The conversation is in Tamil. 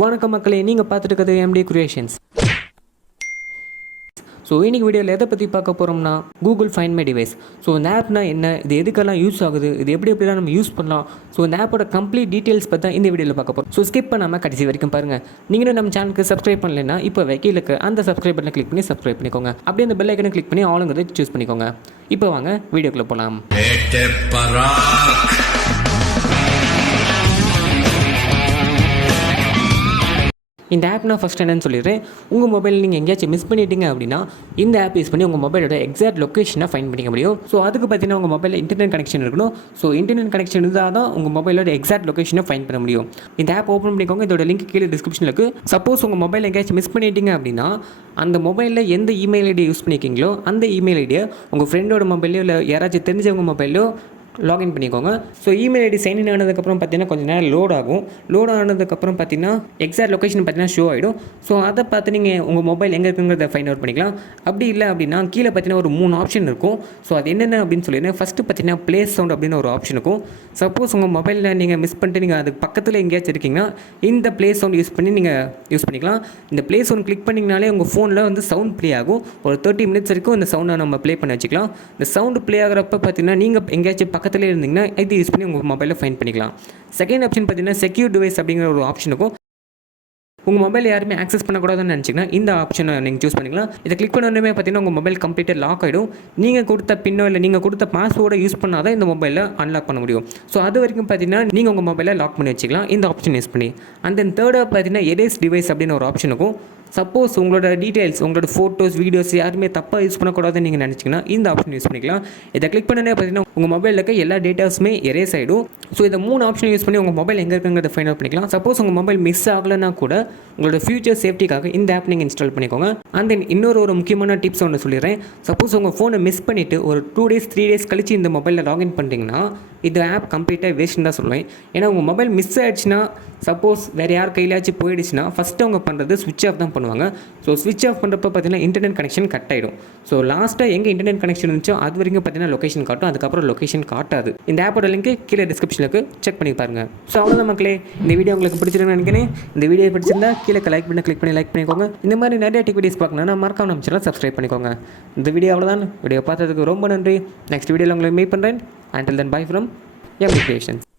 வணக்கம் மக்களே, நீங்கள் பார்த்துட்டு இருக்கிறது எம்டி கிரியேஷன்ஸ். ஸோ இன்றைக்கி வீடியோவில் எதை பற்றி பார்க்க போகிறோம்னா Google find my device. So இந்த ஆப்னா என்ன, இது எதுக்கெல்லாம் யூஸ் ஆகுது, இது எப்படிலாம் நம்ம யூஸ் பண்ணலாம், ஸோ இந்த ஆப்போட கம்ப்ளீட் டீட்டெயில்ஸ் பற்றி தான் இந்த வீடியோவில் பார்க்க போகிறோம். ஸோ ஸ்கிப் பண்ணாமல் கடைசி வரைக்கும் பாருங்கள். நீங்களும் நம்ம சேனலுக்கு சப்ஸ்கிரைப் பண்ணலைன்னா இப்போ கீழே அந்த சப்ஸ்கிரைப் பட்டனை கிளிக் பண்ணி சப்ஸ்கிரைப் பண்ணிக்கோங்க. அப்படியே அந்த பெல் ஐக்கனை கிளிக் பண்ணி ஆளுங்கிறத சூஸ் பண்ணிக்கோங்க. இப்போ வாங்க வீடியோக்குள்ளே போகலாம். இந்த ஆப் நான் ஃபஸ்ட் என்னன்னு சொல்லிடுறேன். உங்கள் மொபைல் நீங்கள் எங்கேயாச்சும் மிஸ் பண்ணிட்டீங்க அப்படின்னா இந்த ஆப் யூஸ் பண்ணி உங்கள் மொபைலோட எக்ஸாக்ட் லொக்கேஷனை ஃபைண்ட் பண்ணிக்க முடியும். ஸோ அதுக்கு பார்த்தீங்கன்னா உங்கள் மொபைலில் இன்டர்நெட் கனெக்ஷன் இருக்கணும். ஸோ இன்டர்நெட் கனெக்ஷன் இருந்தால் தான் உங்கள் மொபைலோட எக்ஸாக்ட் லொக்கேஷனை ஃபைண்ட் பண்ண முடியும். இந்த ஆப் ஓப்பன் பண்ணிக்கோங்க. இதோட லிங்க் கீழே டிஸ்கிரிப்ஷனில் இருக்குது. சப்போஸ் உங்கள் மொபைல் எங்கேயாச்சும் மிஸ் பண்ணிட்டீங்க அப்படின்னா அந்த மொபைலில் எந்த இமெயில் ஐடி யூஸ் பண்ணிக்கிங்களோ அந்த இமெயில் ஐடியை உங்கள் ஃப்ரெண்டோட மொபைலையோ இல்லை யாராச்சும் தெரிஞ்சவங்க மொபைலையோ லாகின் பண்ணிக்கோங்க. ஸோ இமெயில் ஐடி சைன்இன் ஆனதுக்கப்புறம் பார்த்தீங்கன்னா கொஞ்சம் நேரம் லோட் ஆகும். லோட் ஆனதுக்கப்புறம் பார்த்தீங்கன்னா எக்ஸாக்ட் லொக்கேஷன் பார்த்தீங்கன்னா ஷோ ஆகிடும். ஸோ அதை பார்த்து நீங்கள் உங்கள் மொபைல் எங்கே இருக்குங்கிறத ஃபைண்ட் அவுட் பண்ணிக்கலாம். அப்படி இல்லை அப்படின்னா கீழே பார்த்தீங்கன்னா ஒரு 3 ஆப்ஷன் இருக்கும். ஸோ அது என்னென்ன அப்படின்னு சொல்லிடுறேன். ஃபஸ்ட்டு பார்த்தீங்கன்னா ப்ளே சவுண்ட் அப்படின்னு ஒரு ஆப்ஷன் இருக்கும். சப்போஸ் உங்கள் மொபைலில் நீங்கள் மிஸ் பண்ணிட்டு நீங்கள் அதுக்கு பக்கத்தில் எங்கேயாச்சும் இருக்கீங்கன்னா இந்த ப்ளே சவுண்ட் யூஸ் பண்ணி நீங்கள் யூஸ் பண்ணிக்கலாம். இந்த ப்ளே சவுண்ட் கிளிக் பண்ணிங்கனாலே உங்கள் ஃபோனில் வந்து சவுண்ட் ப்ளே ஆகும். ஒரு 30 மினிட்ஸ் வரைக்கும் இந்த சவுண்டை நம்ம ப்ளே பண்ணி வச்சுக்கலாம். இந்த சவுண்டு ப்ளே ஆகிறப்ப பார்த்தீங்கன்னா நீங்கள் எங்கேயாச்சும் பக்கத்தில் இருந்தீங்கன்னா இது யூஸ் பண்ணி உங்கள் மொபைலில் ஃபைண்ட் பண்ணிக்கலாம். செகண்ட் ஆப்ஷன் பார்த்தீங்கன்னா செக்யூர் டிவைஸ் அப்படிங்கிற ஒரு ஆப்ஷன் இருக்கும். உங்கள் மொபைல் யாருமே ஆக்சஸ் பண்ணக்கூடாதுன்னு நினச்சிங்கன்னா இந்த ஆப்ஷனை நீங்கள் சூஸ் பண்ணிக்கலாம். இதை கிளிக் பண்ணணுமே பார்த்தீங்கன்னா உங்கள் மொபைல் கம்ப்ளீட்டாக லாக் ஆகிடும். நீங்கள் கொடுத்த பின்னோ இல்லை நீங்கள் கொடுத்த பாஸ்வேர்டை யூஸ் பண்ணால் தான் இந்த மொபைலில் அன்லாக் பண்ண முடியும். ஸோ அது வரைக்கும் பார்த்தீங்கன்னா நீங்கள் உங்கள் மொபைலை லாக் பண்ணி வச்சுக்கலாம் இந்த ஆப்ஷன் யூஸ் பண்ணி. அண்ட் தென் தேர்டாக பார்த்தீங்கன்னா எரேஸ் டிவைஸ் அப்படின்னு ஒரு ஆப்ஷன் இருக்கும். சப்போஸ் உங்களோட டீட்டெயில்ஸ், உங்களோட ஃபோட்டோஸ், வீடியோஸ் யாருமே தப்பாக யூஸ் பண்ணக்கூடாதுன்னு நீங்கள் நினச்சிங்கன்னா இந்த ஆப்ஷன் யூஸ் பண்ணிக்கலாம். இதை கிளிக் பண்ணனே பார்த்தீங்கன்னா உங்கள் மொபைலில் இருக்க எல்லா டேட்டாஸுமே எரேஸ் ஆகிடும். ஸோ இந்த 3 ஆப்ஷன் யூஸ் பண்ணி உங்கள் மொபைல் எங்கே இருக்குங்கிறத ஃபைண்ட் அவுட் பண்ணிக்கலாம். சப்போஸ் உங்கள் மொபைல் மிஸ் ஆகலைன்னா கூட உங்களோட ஃபியூச்சர் சேஃப்டிக்காக இந்த ஆப் நீங்கள் இன்ஸ்டால் பண்ணிக்கோங்க. அண்ட் தென் இன்னொரு முக்கியமான டிப்ஸ் ஒன்று சொல்லிடுறேன். சப்போஸ் உங்கள் ஃபோனை மிஸ் பண்ணிவிட்டு ஒரு 2 days 3 days கழிச்சு இந்த மொபைலில் லாகின் பண்ணிட்டீங்கன்னா இந்த ஆப் கம்ப்ளீட்டாக வேஸ்ட்னு தான் சொல்லுவேன். ஏன்னா உங்கள் மொபைல் மிஸ் ஆகிடுச்சுன்னா, சப்போஸ் வேறு யார் கையிலாச்சும் போயிடுச்சுன்னா ஃபஸ்ட்டு அவங்க பண்ணுறது ஸ்விட்ச் ஆஃப் தான் பண்ணுவாங்க. ஸோ ஸ்விட்ச் ஆஃப் பண்ணுறப்ப பார்த்தீங்கன்னா இன்டர்நெட் கனெக்ஷன் கட் ஆகிடும். ஸோ லாஸ்ட்டாக எங்கே இன்டர்நெட் கனெக்ஷன் இருந்துச்சோ அது வரைக்கும் பார்த்தீங்கன்னா லொக்கேஷன் காட்டும். அதுக்கப்புறம் லொக்கேஷன் காட்டாது. இந்த ஆப்போட லிங்க் கீழே டிஸ்கிரிப்ஷனுக்கு செக் பண்ணி பாருங்கள். ஸோ அவ்வளோதான் மக்களே, இந்த வீடியோ உங்களுக்கு பிடிச்சிருக்குன்னு நினைக்கிறேன். இந்த வீடியோ பிடிச்சிருந்தா கீழே லைக் பண்ணி கிளிக் பண்ணி லைக் பண்ணிக்கோங்க. இந்த மாதிரி நிறைய டெக் வீடியோஸ் பார்க்கணும்னா மறக்காம நம்ம சேனலை சப்ஸ்கிரைப் பண்ணிக்கோங்க. இந்த வீடியோ அவ்வளோதான். வீடியோ பார்த்ததுக்கு ரொம்ப நன்றி. நெக்ஸ்ட் வீடியோவில் உங்களை மீட் பண்ணுறேன். Until then, bye from MD Creations.